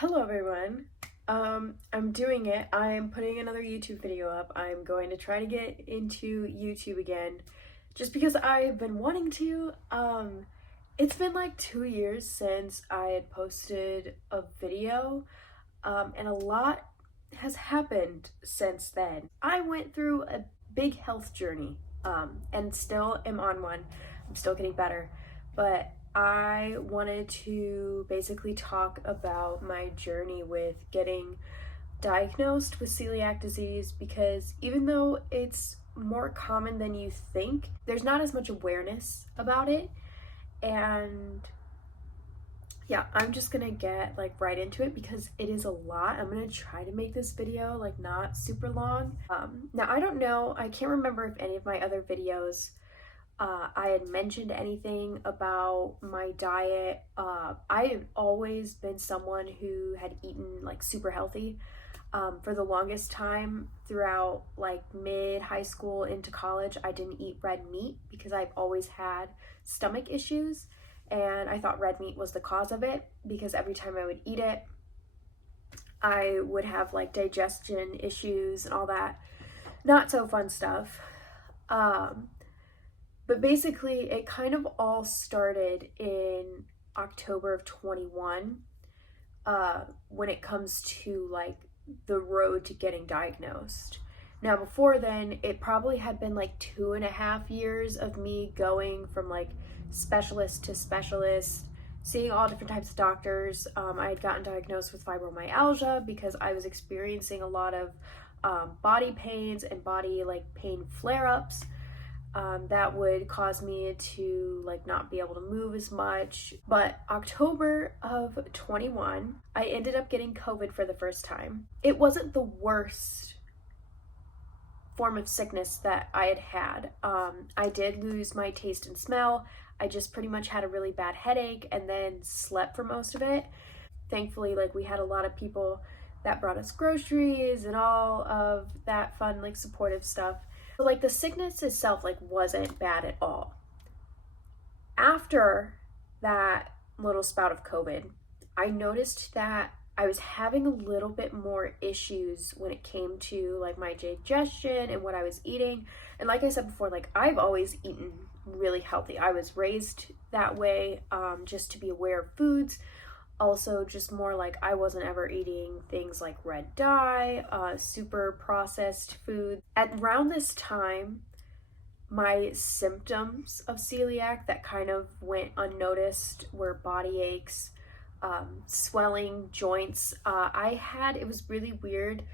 Hello everyone. I'm doing it. I'm putting another YouTube video up. I'm going to try to get into YouTube again just because I've been wanting to. It's been like 2 years since I had posted a video, and a lot has happened since then. I went through a big health journey, and still am on one. I'm still getting better, but I wanted to basically talk about my journey with getting diagnosed with celiac disease because even though it's more common than you think, there's not as much awareness about it. And yeah, I'm just gonna get like right into it because it is a lot. I'm gonna try to make this video like not super long. Now I don't know, I can't remember if any of my other videos I had mentioned anything about my diet. I had always been someone who had eaten like super healthy for the longest time throughout like mid high school into college. I didn't eat red meat because I've always had stomach issues, and I thought red meat was the cause of it because every time I would eat it, I would have like digestion issues and all that not so fun stuff. But basically, it kind of all started in October of 21 when it comes to like the road to getting diagnosed. Now, before then, it probably had been like 2.5 years of me going from like specialist to specialist, seeing all different types of doctors. I had gotten diagnosed with fibromyalgia because I was experiencing a lot of body pains and body like pain flare-ups. That would cause me to like not be able to move as much. But October of 21, I ended up getting COVID for the first time. It wasn't the worst form of sickness that I had had. I did lose my taste and smell. I just pretty much had a really bad headache and then slept for most of it. Thankfully, like we had a lot of people that brought us groceries and all of that fun, like supportive stuff. But like the sickness itself like wasn't bad at all. After that little spout of COVID, I noticed that I was having a little bit more issues when it came to like my digestion and what I was eating. And like I said before, like I've always eaten really healthy. I was raised that way, just to be aware of foods. Also, just more like I wasn't ever eating things like red dye, super processed food. At around this time, my symptoms of celiac that kind of went unnoticed were body aches, swelling joints. It was really weird.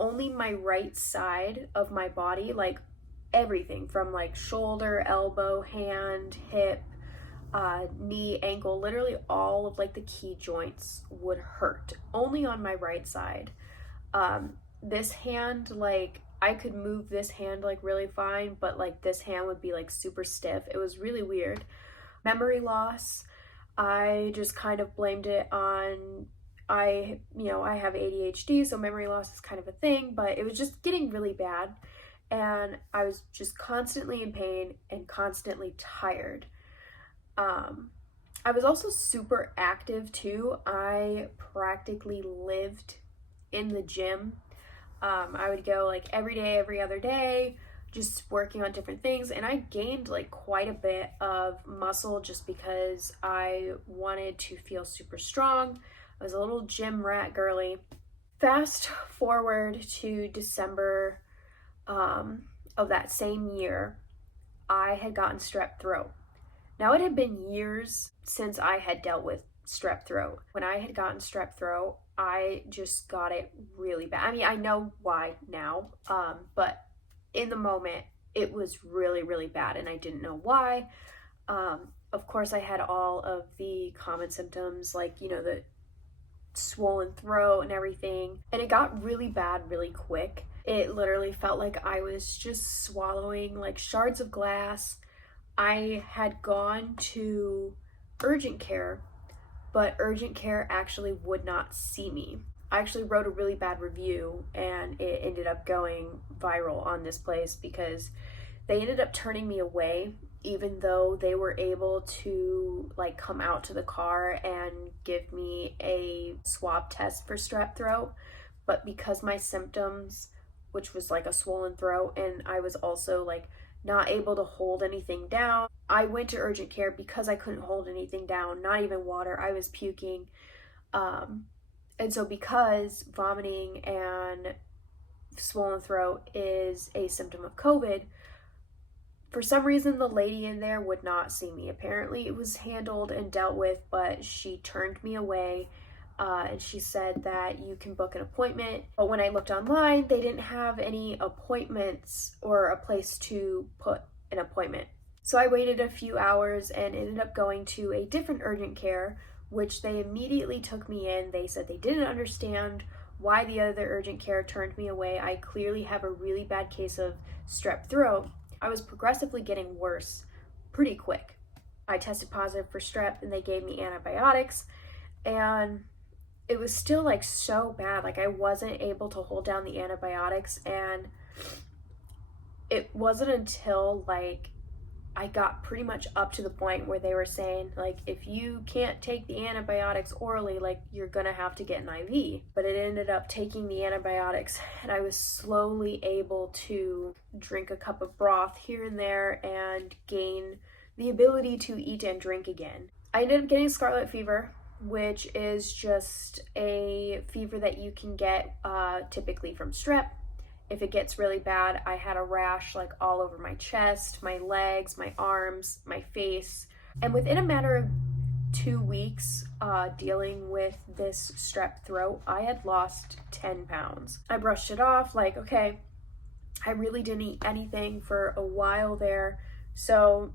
Only my right side of my body, like everything from like shoulder, elbow, hand, hip, knee, ankle, literally all of like the key joints would hurt only on my right side. This hand, like I could move this hand like really fine, but like this hand would be like super stiff. It was really weird. Memory loss, I just kind of blamed it on, I have ADHD, so memory loss is kind of a thing, but it was just getting really bad. And I was just constantly in pain and constantly tired. I was also super active too. I practically lived in the gym. I would go like every day, every other day, just working on different things. And I gained like quite a bit of muscle just because I wanted to feel super strong. I was a little gym rat girly. Fast forward to December of that same year, I had gotten strep throat. Now, it had been years since I had dealt with strep throat. When I had gotten strep throat, I just got it really bad. I mean, I know why now, but in the moment, it was really, really bad, and I didn't know why. Of course, I had all of the common symptoms, like, the swollen throat and everything, and it got really bad really quick. It literally felt like I was just swallowing like shards of glass. I had gone to urgent care, but urgent care actually would not see me. I actually wrote a really bad review and it ended up going viral on this place because they ended up turning me away even though they were able to like come out to the car and give me a swab test for strep throat. But because my symptoms, which was like a swollen throat, and I was also like not able to hold anything down, I went to urgent care because I couldn't hold anything down, not even water. I was puking. And so because vomiting and swollen throat is a symptom of COVID, for some reason the lady in there would not see me. Apparently it was handled and dealt with, but she turned me away. And she said that you can book an appointment. But when I looked online, they didn't have any appointments or a place to put an appointment. So I waited a few hours and ended up going to a different urgent care, which they immediately took me in. They said they didn't understand why the other urgent care turned me away. I clearly have a really bad case of strep throat. I was progressively getting worse pretty quick. I tested positive for strep and they gave me antibiotics, and it was still like so bad. Like I wasn't able to hold down the antibiotics, and it wasn't until like I got pretty much up to the point where they were saying, like, if you can't take the antibiotics orally, like, you're gonna have to get an IV. But it ended up taking the antibiotics, and I was slowly able to drink a cup of broth here and there and gain the ability to eat and drink again. I ended up getting scarlet fever, which is just a fever that you can get typically from strep. If it gets really bad, I had a rash like all over my chest, my legs, my arms, my face. And within a matter of 2 weeks dealing with this strep throat, I had lost 10 pounds. I brushed it off like, okay, I really didn't eat anything for a while there, so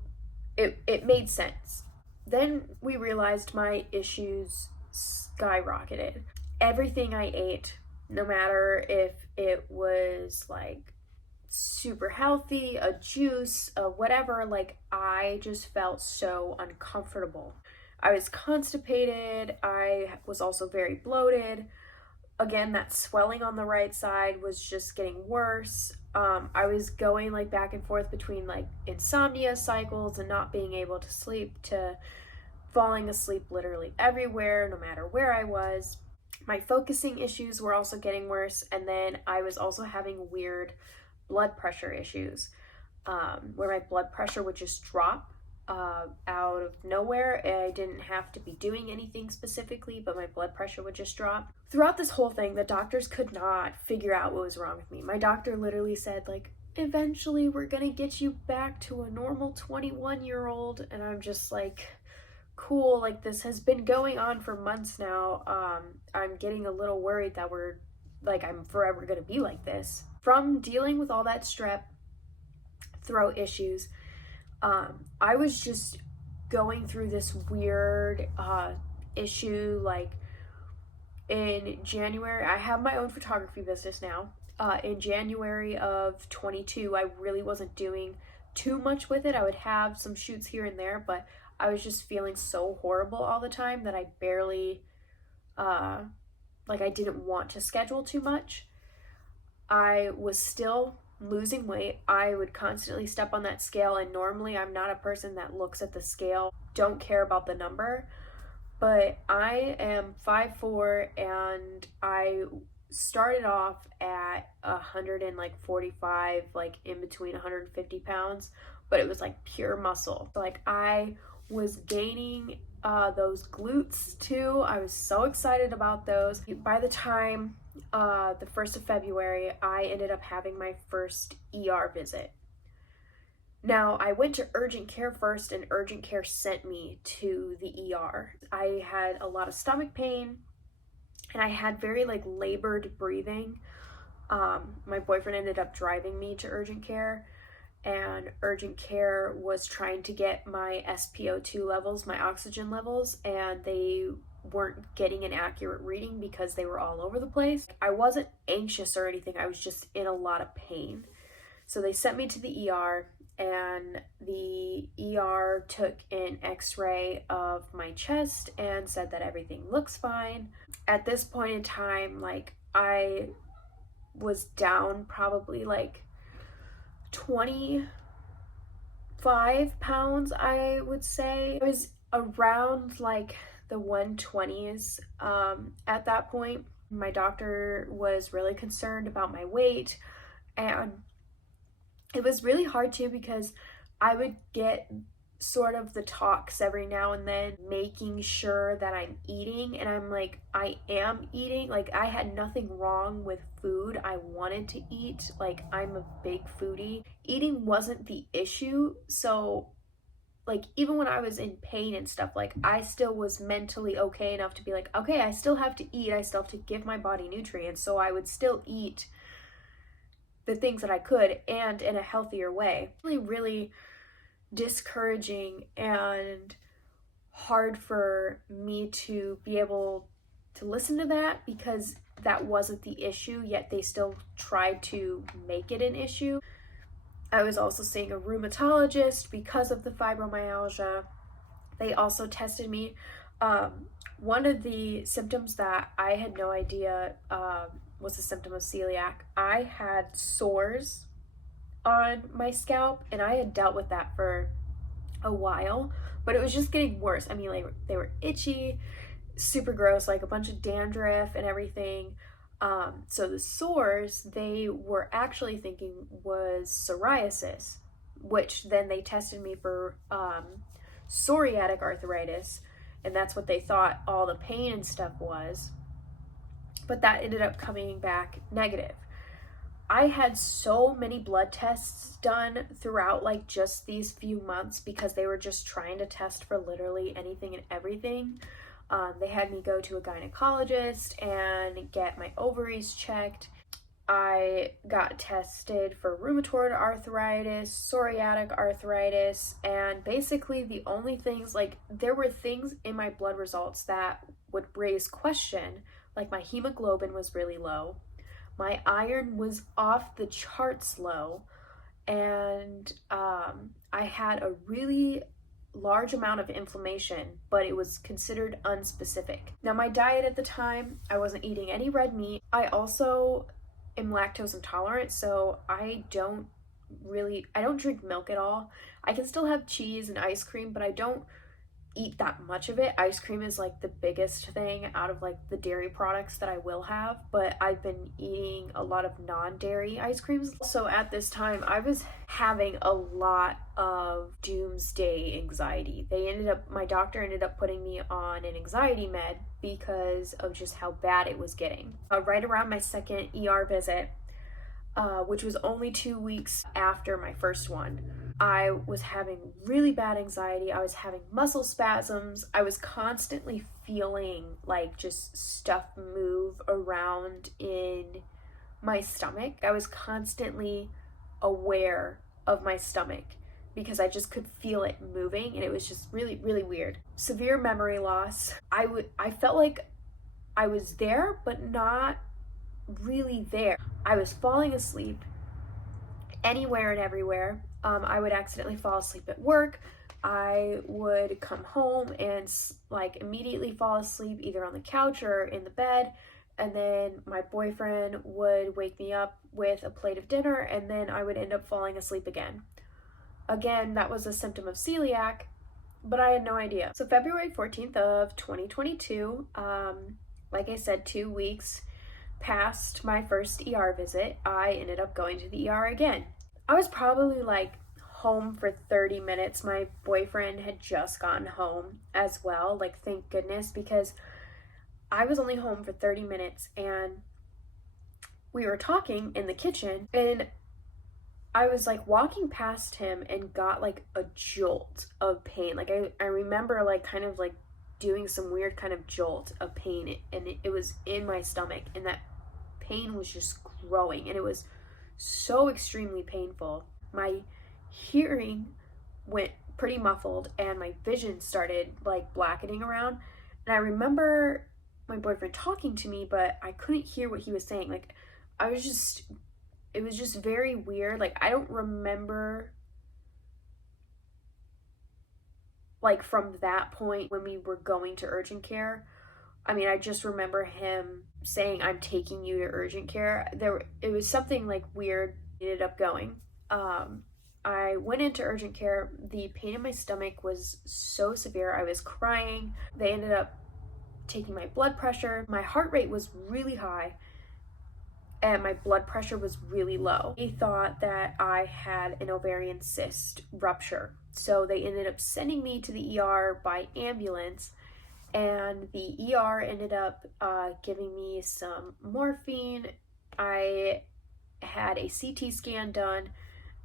it made sense. Then we realized my issues skyrocketed. Everything I ate, no matter if it was like super healthy, a juice, whatever, like I just felt so uncomfortable. I was constipated. I was also very bloated. Again, that swelling on the right side was just getting worse. I was going like back and forth between like insomnia cycles and not being able to sleep to falling asleep literally everywhere, no matter where I was. My focusing issues were also getting worse, and then I was also having weird blood pressure issues, where my blood pressure would just drop out of nowhere. I didn't have to be doing anything specifically, but my blood pressure would just drop. Throughout this whole thing, the doctors could not figure out what was wrong with me. My doctor literally said, like, eventually we're gonna get you back to a normal 21-year-old, and I'm just like, cool, like this has been going on for months now. I'm getting a little worried that I'm forever gonna be like this. From dealing with all that strep throat issues, I was just going through this weird issue. Like in January, I have my own photography business now. In January of 22, I really wasn't doing too much with it. I would have some shoots here and there, but I was just feeling so horrible all the time that I barely, I didn't want to schedule too much. I was still losing weight. I would constantly step on that scale, and normally I'm not a person that looks at the scale, don't care about the number, but I am 5'4", and I started off at 145, like in between 150 pounds, but it was like pure muscle. Like I was gaining those glutes too. I was so excited about those. By the time the 1st of February, I ended up having my first ER visit. Now, I went to urgent care first, and urgent care sent me to the ER. I had a lot of stomach pain, and I had very like labored breathing. My boyfriend ended up driving me to urgent care, and urgent care was trying to get my SpO2 levels, my oxygen levels, and they weren't getting an accurate reading because they were all over the place. I wasn't anxious or anything, I was just in a lot of pain. So they sent me to the ER, and the ER took an x-ray of my chest and said that everything looks fine. At this point in time, like I was down probably like 20 5 pounds, I would say. I was around like the 120s at that point. My doctor was really concerned about my weight, and it was really hard too because I would get sort of the talks every now and then, making sure that I'm eating, and I'm like, I am eating. Like, I had nothing wrong with food. I wanted to eat. Like, I'm a big foodie. Eating wasn't the issue. So like, even when I was in pain and stuff, like, I still was mentally okay enough to be like, okay, I still have to eat. I still have to give my body nutrients. So I would still eat the things that I could, and in a healthier way. Really, really discouraging and hard for me to be able to listen to that, because that wasn't the issue, yet they still tried to make it an issue. I was also seeing a rheumatologist because of the fibromyalgia. They also tested me. One of the symptoms that I had no idea was a symptom of celiac. I had sores on my scalp, and I had dealt with that for a while, but it was just getting worse. I mean, like, they were itchy, super gross, like a bunch of dandruff and everything. So the sores, they were actually thinking was psoriasis, which then they tested me for psoriatic arthritis, and that's what they thought all the pain and stuff was. But that ended up coming back negative. I had so many blood tests done throughout like just these few months, because they were just trying to test for literally anything and everything. They had me go to a gynecologist and get my ovaries checked. I got tested for rheumatoid arthritis, psoriatic arthritis, and basically the only things, like, there were things in my blood results that would raise question, like my hemoglobin was really low, my iron was off the charts low, and I had a really large amount of inflammation, but it was considered unspecific. Now, my diet at the time, I wasn't eating any red meat. I also am lactose intolerant, so I don't drink milk at all. I can still have cheese and ice cream, but I don't eat that much of it. Ice cream is like the biggest thing out of like the dairy products that I will have, but I've been eating a lot of non-dairy ice creams. So at this time, I was having a lot of doomsday anxiety. My doctor ended up putting me on an anxiety med because of just how bad it was getting. Right around my second ER visit, which was only 2 weeks after my first one, I was having really bad anxiety. I was having muscle spasms. I was constantly feeling like just stuff move around in my stomach. I was constantly aware of my stomach because I just could feel it moving, and it was just really, really weird. Severe memory loss. I felt like I was there, but not really there. I was falling asleep anywhere and everywhere. I would accidentally fall asleep at work. I would come home and like immediately fall asleep either on the couch or in the bed, and then my boyfriend would wake me up with a plate of dinner, and then I would end up falling asleep again. Again, that was a symptom of celiac, but I had no idea. So February 14th of 2022, like I said, 2 weeks past my first ER visit, I ended up going to the ER again. I was probably like home for 30 minutes. My boyfriend had just gotten home as well. Like, thank goodness, because I was only home for 30 minutes, and we were talking in the kitchen, and I was like walking past him and got like a jolt of pain. Like, I remember like kind of like doing some weird kind of jolt of pain, and it was in my stomach, and that pain was just growing, and it was so extremely painful. My hearing went pretty muffled, and my vision started like blackening around, and I remember my boyfriend talking to me, but I couldn't hear what he was saying. Like, it was just very weird. Like, I don't remember like from that point when we were going to urgent care. I mean, I just remember him saying, "I'm taking you to urgent care." It was something like weird ended up going. I went into urgent care. The pain in my stomach was so severe. I was crying. They ended up taking my blood pressure. My heart rate was really high and my blood pressure was really low. They thought that I had an ovarian cyst rupture. So they ended up sending me to the ER by ambulance, and the ER ended up giving me some morphine. I had a CT scan done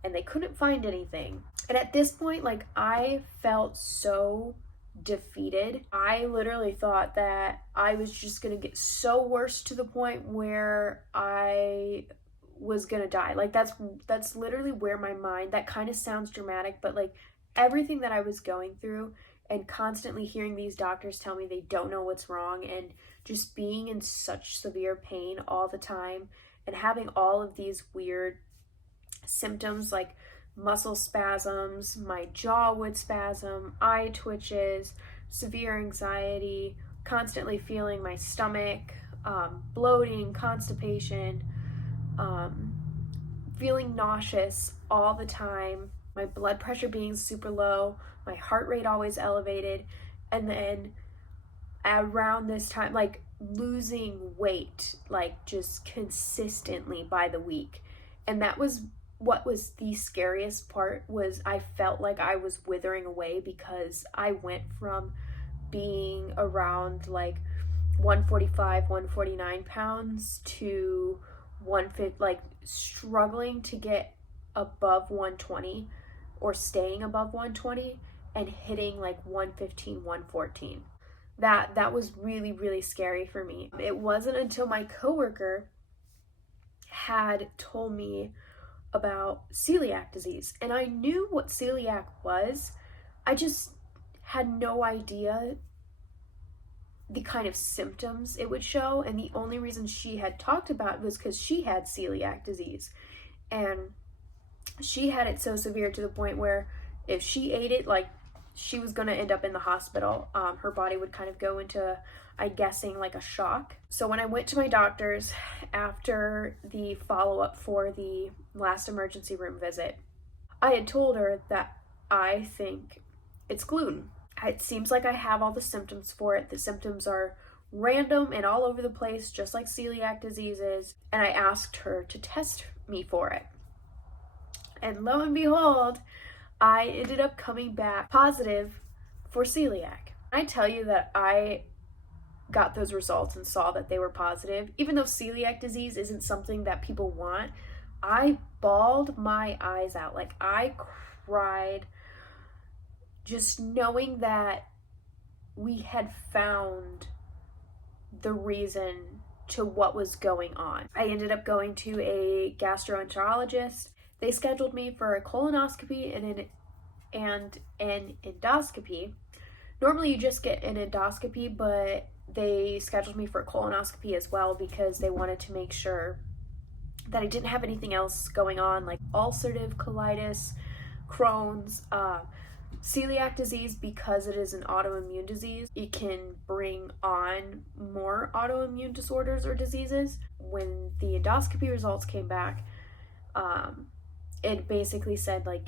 and they couldn't find anything. And at this point, like, I felt so defeated. I literally thought that I was just gonna get so worse to the point where I was gonna die. Like, that's literally where my mind, that kind of sounds dramatic, but like everything that I was going through and constantly hearing these doctors tell me they don't know what's wrong, and just being in such severe pain all the time and having all of these weird symptoms like muscle spasms, my jaw would spasm, eye twitches, severe anxiety, constantly feeling my stomach, bloating, constipation, feeling nauseous all the time, my blood pressure being super low, my heart rate always elevated, and then around this time, like, losing weight, like, just consistently by the week. And that was what was the scariest part, was I felt like I was withering away, because I went from being around like 145, 149 pounds to 150, like struggling to get above 120 or staying above 120 and hitting like 115, 114. That was really, really scary for me. It wasn't until my coworker had told me about celiac disease, and I knew what celiac was. I just had no idea the kind of symptoms it would show, and the only reason she had talked about it was because she had celiac disease, and she had it so severe to the point where if she ate it, like, she was going to end up in the hospital. Her body would kind of go into, I'm guessing, like a shock. So when I went to my doctors after the follow-up for the last emergency room visit, I had told her that I think it's gluten. It seems like I have all the symptoms for it. The symptoms are random and all over the place, just like celiac disease is. And I asked her to test me for it. And lo and behold, I ended up coming back positive for celiac. I tell you that I got those results and saw that they were positive, even though celiac disease isn't something that people want, I bawled my eyes out. Like, I cried just knowing that we had found the reason to what was going on. I ended up going to a gastroenterologist. They scheduled me for a colonoscopy and an endoscopy. Normally you just get an endoscopy, but they scheduled me for a colonoscopy as well because they wanted to make sure that I didn't have anything else going on, like ulcerative colitis, Crohn's, celiac disease. Because it is an autoimmune disease, it can bring on more autoimmune disorders or diseases. When the endoscopy results came back, it basically said, like,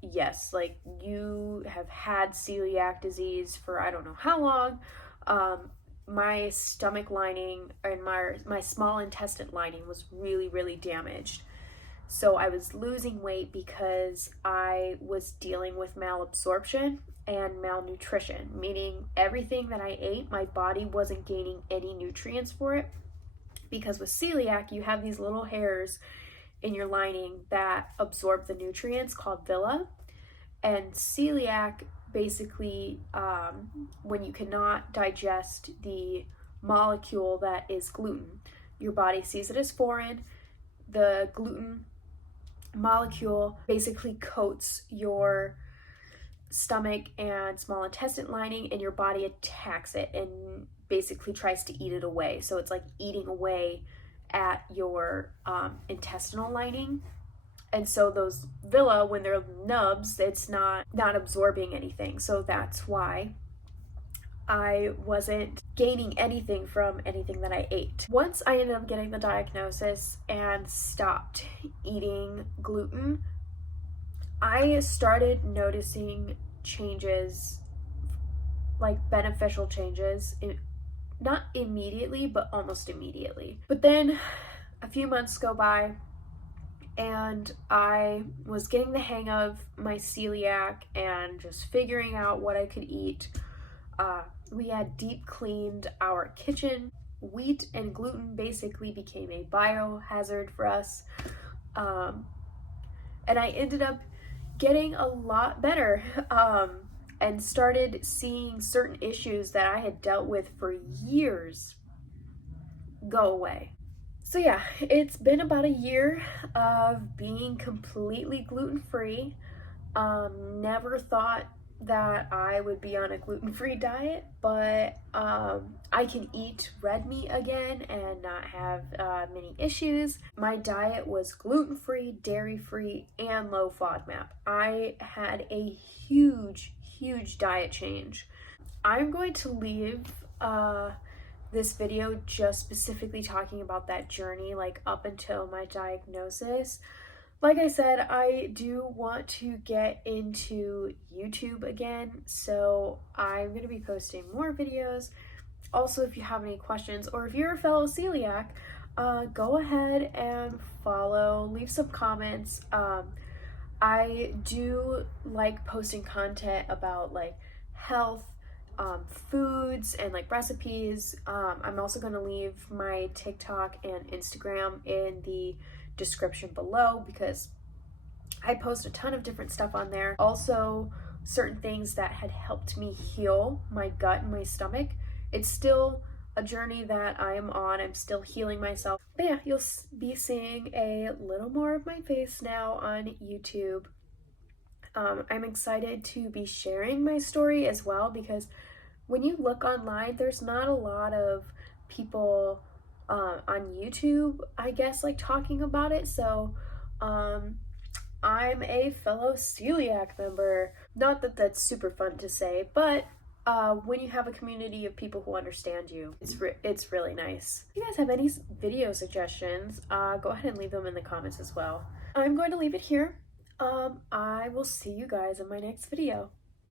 yes, like, you have had celiac disease for I don't know how long. My stomach lining and my small intestine lining was really, really damaged. So I was losing weight because I was dealing with malabsorption and malnutrition, meaning everything that I ate, my body wasn't gaining any nutrients for it. Because with celiac, you have these little hairs in your lining that absorb the nutrients called villi. And celiac, basically, when you cannot digest the molecule that is gluten, your body sees it as foreign. The gluten molecule basically coats your stomach and small intestine lining, and your body attacks it and basically tries to eat it away. So it's like eating away at your intestinal lining. And so those villi, when they're nubs, it's not absorbing anything. So that's why I wasn't gaining anything from anything that I ate. Once I ended up getting the diagnosis and stopped eating gluten, I started noticing changes, like beneficial changes, not immediately, but almost immediately. But then a few months go by, and I was getting the hang of my celiac and just figuring out what I could eat. We had deep cleaned our kitchen. Wheat and gluten basically became a biohazard for us. And I ended up getting a lot better, and started seeing certain issues that I had dealt with for years go away. So yeah, it's been about a year of being completely gluten-free. Never thought that I would be on a gluten-free diet, but I can eat red meat again and not have many issues. My diet was gluten-free, dairy-free, and low FODMAP. I had a huge diet change. I'm going to leave this video just specifically talking about that journey, like up until my diagnosis. Like I said, I do want to get into YouTube again, so I'm going to be posting more videos. Also, if you have any questions, or if you're a fellow celiac, go ahead and follow, leave some comments. I do like posting content about like health, foods, and like recipes. I'm also going to leave my TikTok and Instagram in the description below because I post a ton of different stuff on there. Also, certain things that had helped me heal my gut and my stomach. It's still a journey that I am on. I'm still healing myself. But yeah, you'll be seeing a little more of my face now on YouTube. I'm excited to be sharing my story as well because when you look online, there's not a lot of people on YouTube, I guess, like talking about it. So I'm a fellow celiac member. Not that that's super fun to say, but when you have a community of people who understand you, it's really nice. If you guys have any video suggestions, go ahead and leave them in the comments as well. I'm going to leave it here. I will see you guys in my next video.